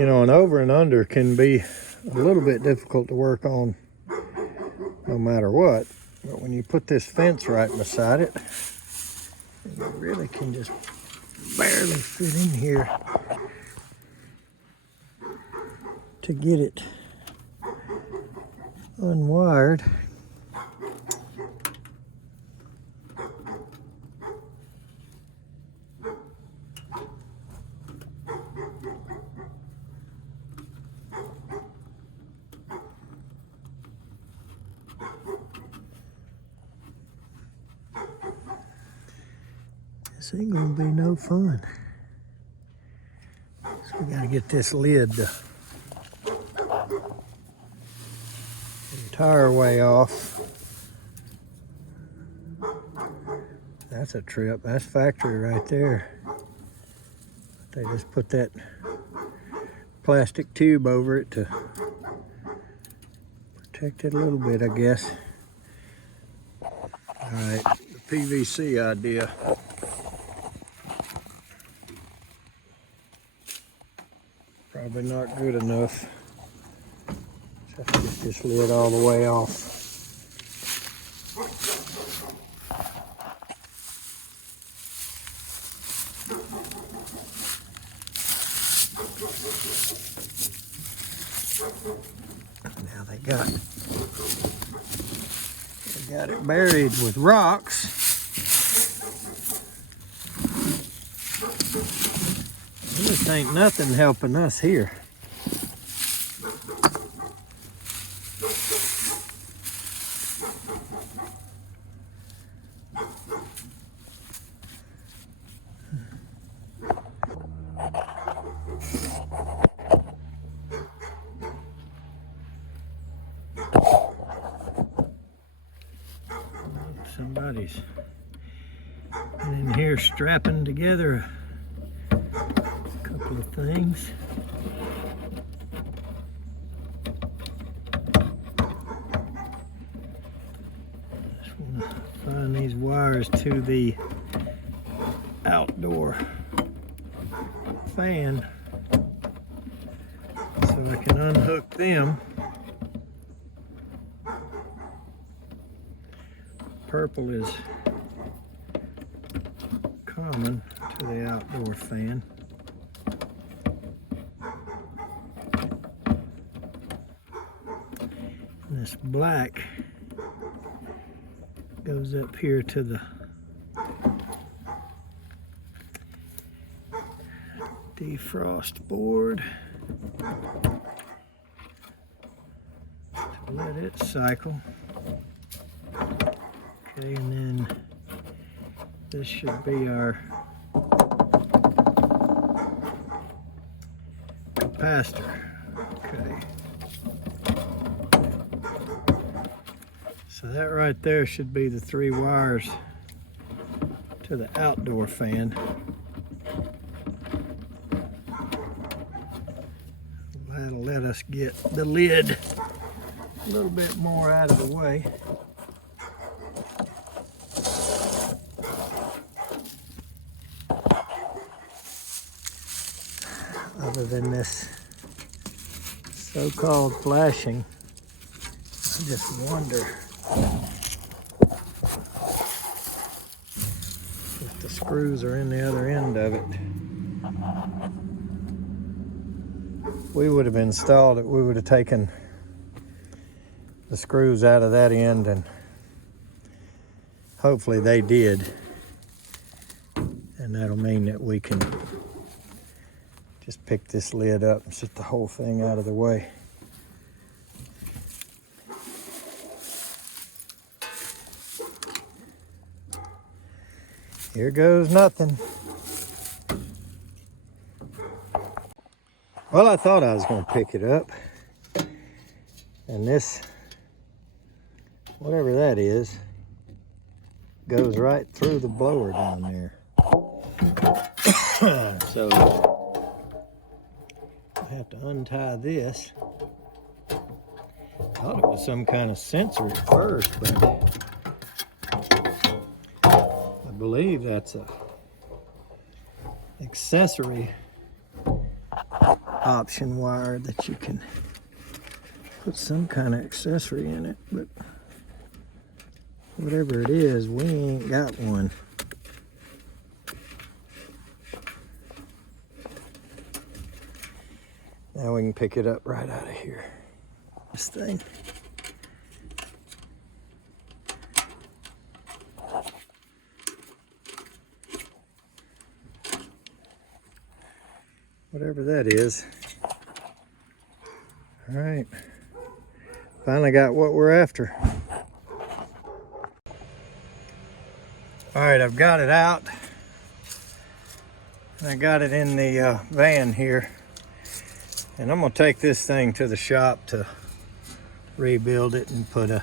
You know, an over and under can be a little bit difficult to work on no matter what. But when you put this fence right beside it, you really can just barely fit in here to get it unwired. This ain't gonna be no fun. So we gotta get this lid the entire way off. That's a trip. That's factory right there. They just put that plastic tube over it to protect it a little bit, I guess. All right, the PVC idea. Probably not good enough. Just have to get this lid all the way off. Now they got it buried with rocks. This ain't nothing helping us here. Somebody's in here strapping together a couple of things. Just want to find these wires to the outdoor fan so I can unhook them. Purple is common to the outdoor fan. And this black goes up here to the defrost board to let it cycle. Okay, and then this should be our capacitor. Okay. So that right there should be the 3 wires to the outdoor fan. That'll let us get the lid a little bit more out of the way. Other than this so-called flashing, I just wonder if the screws are in the other end of it. If we would have installed it, we would have taken the screws out of that end, and hopefully they did. And that'll mean that we can just pick this lid up and set the whole thing out of the way. Here goes nothing. Well, I thought I was going to pick it up. And this, whatever that is, goes right through the blower down there. So I have to untie this. Thought it was some kind of sensor at first, but I believe that's a accessory option wire that you can put some kind of accessory in it, but whatever it is, we ain't got one. Now we can pick it up right out of here. This thing. Whatever that is. All right. Finally got what we're after. All right, I've got it out. I got it in the van here. And I'm gonna take this thing to the shop to rebuild it and put a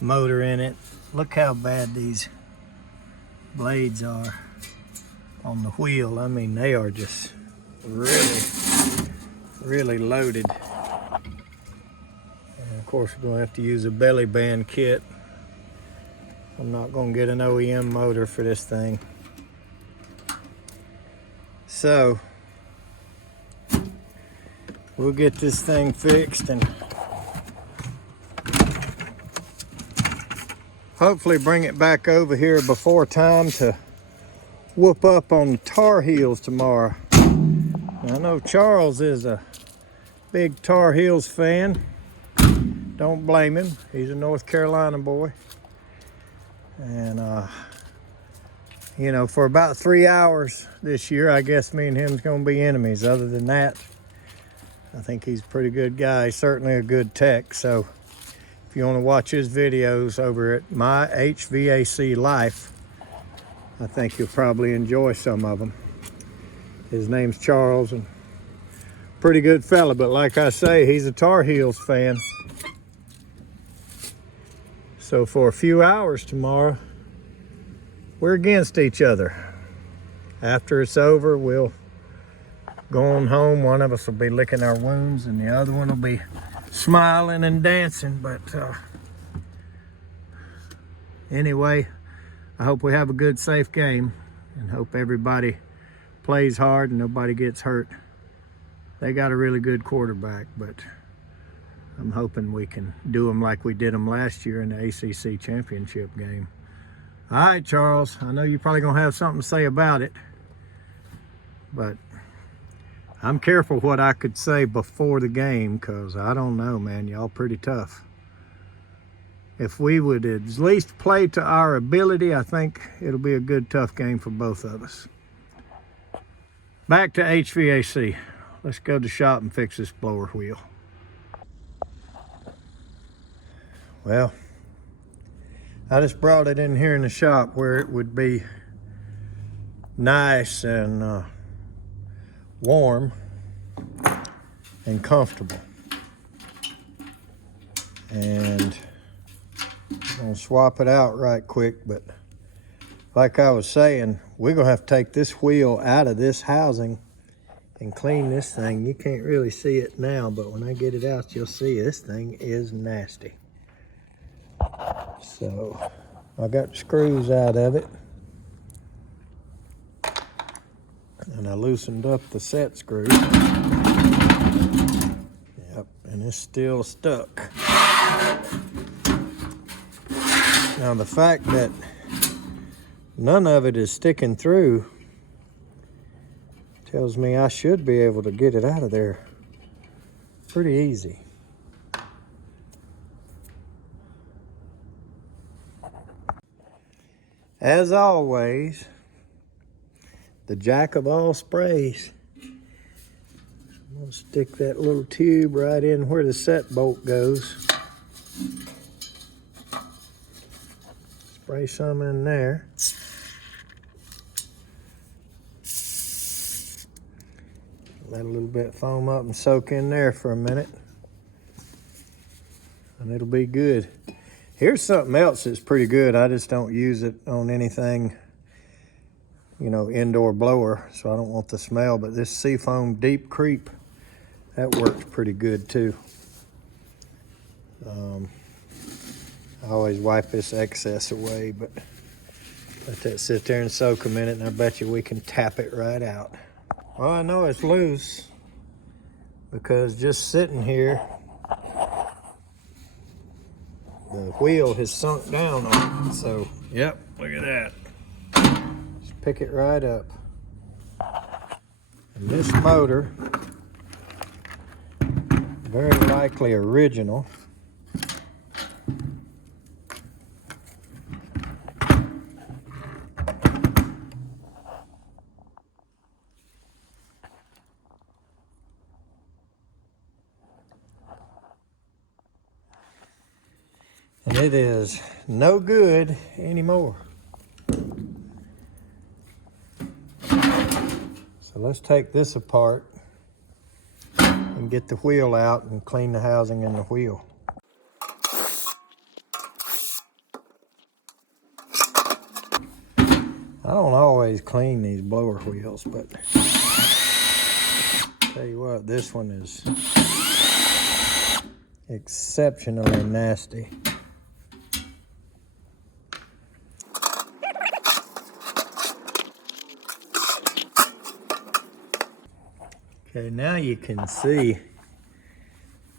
motor in it. Look how bad these blades are on the wheel. I mean, they are just really loaded. And of course, we're gonna have to use a belly band kit. I'm not gonna get an OEM motor for this thing. So, we'll get this thing fixed and hopefully bring it back over here before time to whoop up on the Tar Heels tomorrow. I know Charles is a big Tar Heels fan. Don't blame him. He's a North Carolina boy. And, you know, for about 3 hours this year, I guess me and him's gonna be enemies. Other than that, I think he's a pretty good guy. He's certainly a good tech. So if you want to watch his videos over at My HVAC Life, I think you'll probably enjoy some of them. His name's Charles, and pretty good fella. But like I say, he's a Tar Heels fan. So for a few hours tomorrow, we're against each other. After it's over, we'll go on home. One of us will be licking our wounds and the other one will be smiling and dancing. But anyway, I hope we have a good, safe game and hope everybody plays hard and nobody gets hurt. They got a really good quarterback, but I'm hoping we can do them like we did them last year in the ACC championship game. All right, Charles, I know you're probably gonna have something to say about it, but I'm careful what I could say before the game, because I don't know, man, y'all pretty tough. If we would at least play to our ability, I think it'll be a good, tough game for both of us. Back to HVAC. Let's go to the shop and fix this blower wheel. Well, I just brought it in here in the shop where it would be nice and warm and comfortable. And I'm gonna swap it out right quick, but like I was saying, we're gonna have to take this wheel out of this housing and clean this thing. You can't really see it now, but when I get it out, you'll see this thing is nasty. So I got the screws out of it, and I loosened up the set screw. Yep, and it's still stuck. Now the fact that none of it is sticking through tells me I should be able to get it out of there pretty easy. As always, the jack of all sprays. I'm gonna stick that little tube right in where the set bolt goes. Spray some in there. Let a little bit foam up and soak in there for a minute, and it'll be good. Here's something else that's pretty good. I just don't use it on anything, you know, indoor blower, so I don't want the smell, but this Seafoam Deep Creep, that works pretty good too. I always wipe this excess away, but let that sit there and soak a minute, and I bet you we can tap it right out. Well, I know it's loose. because just sitting here, the wheel has sunk down on it. So, yep, look at that. Just pick it right up. And this motor, very likely original. And it is no good anymore. So let's take this apart and get the wheel out and clean the housing in the wheel. I don't always clean these blower wheels, but tell you what, this one is exceptionally nasty. Okay, now you can see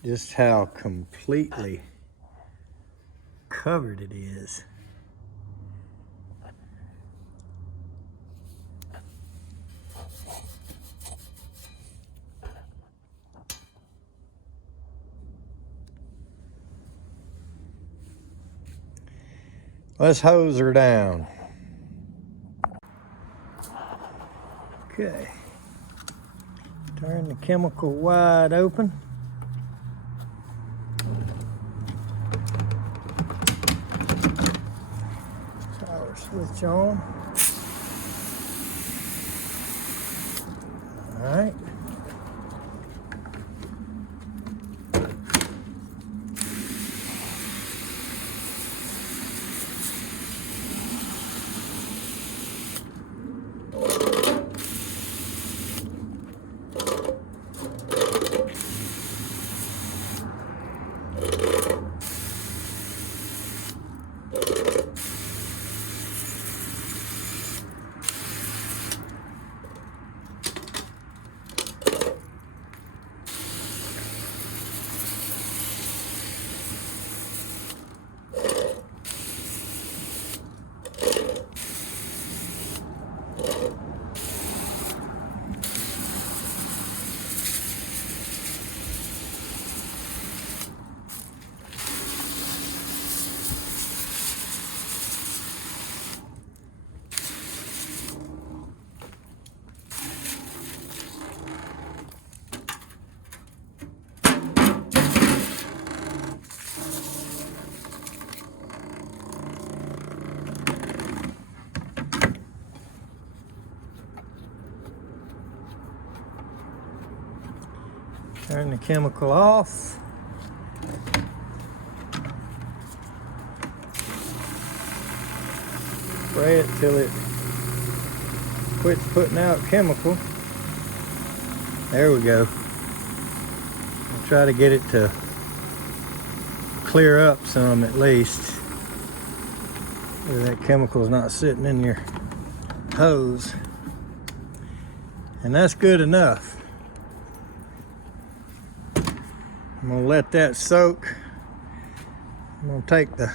just how completely covered it is. Let's hose her down. Okay. Turn the chemical wide open. Power switch on. All right. Turn the chemical off. Spray it till it quits putting out chemical. There we go. I'll try to get it to clear up some at least. So that chemical's not sitting in your hose. And that's good enough. I'm gonna let that soak. I'm gonna take the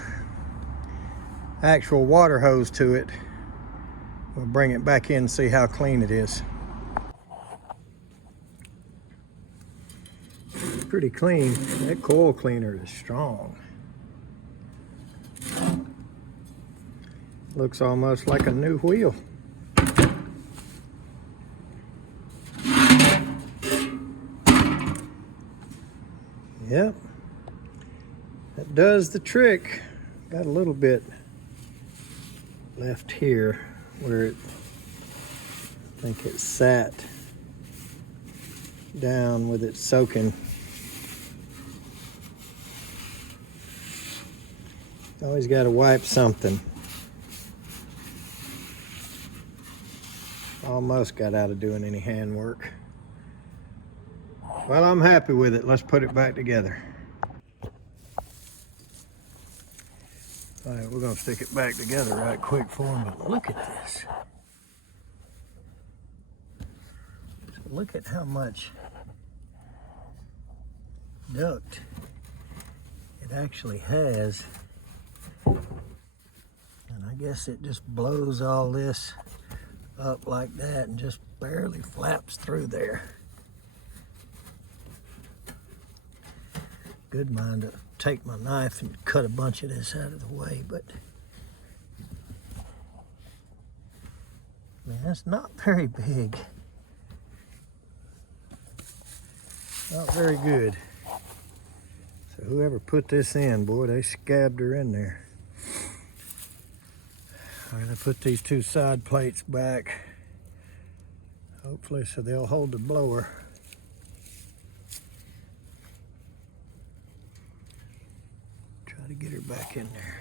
actual water hose to it. We'll bring it back in and see how clean it is. It's pretty clean. That coil cleaner is strong. Looks almost like a new wheel. Yep, that does the trick. Got a little bit left here where it, I think it sat down with it soaking. Always got to wipe something. Almost got out of doing any handwork. Well, I'm happy with it. Let's put it back together. All right, we're gonna stick it back together right quick for him, but look at this. So look at how much duct. It actually has, and I guess it just blows all this up like that and just barely flaps through there. Good mind to take my knife and cut a bunch of this out of the way, but man, it's not very big. Not very good. So whoever put this in, boy, they scabbed her in there. All right, I put these two side plates back, hopefully so they'll hold the blower. Try to get her back in there.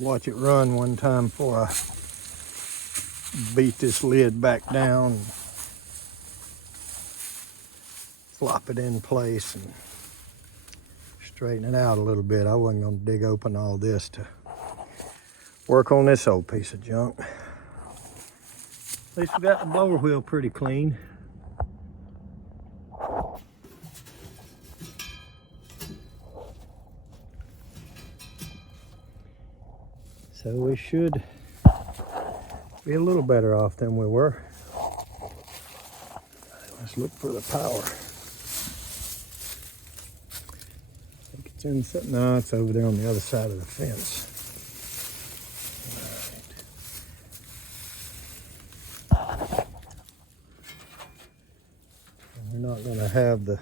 watch it run one time before I beat this lid back down, flop it in place, and straighten it out a little bit. I wasn't going to dig open all this to work on this old piece of junk. At least we got the blower wheel pretty clean. So we should be a little better off than we were. Let's look for the power. I think it's in something. No, it's over there on the other side of the fence. Right. We're not going to have the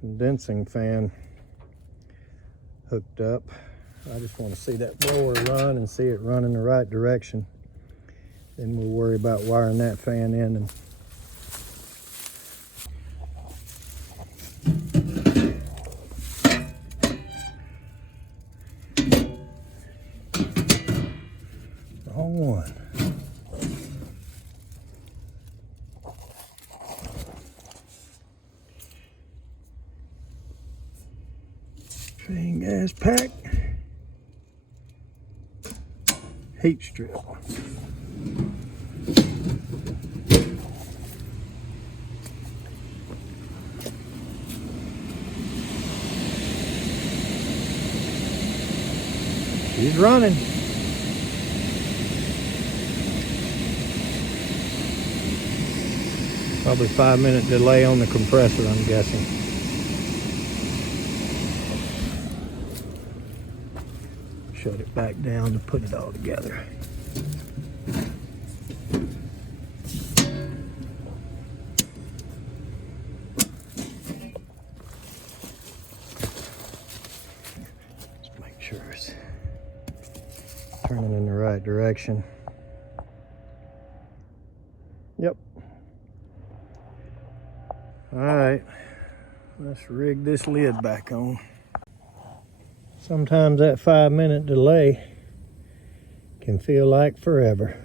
condensing fan hooked up. I just want to see that blower run and see it run in the right direction. Then we'll worry about wiring that fan in. And wrong one. Trane gas pack. Heat strip. She's running. Probably 5-minute delay on the compressor, I'm guessing. Shut it back down to put it all together. Just make sure it's turning in the right direction. Yep. All right, let's rig this lid back on. Sometimes that 5-minute delay can feel like forever.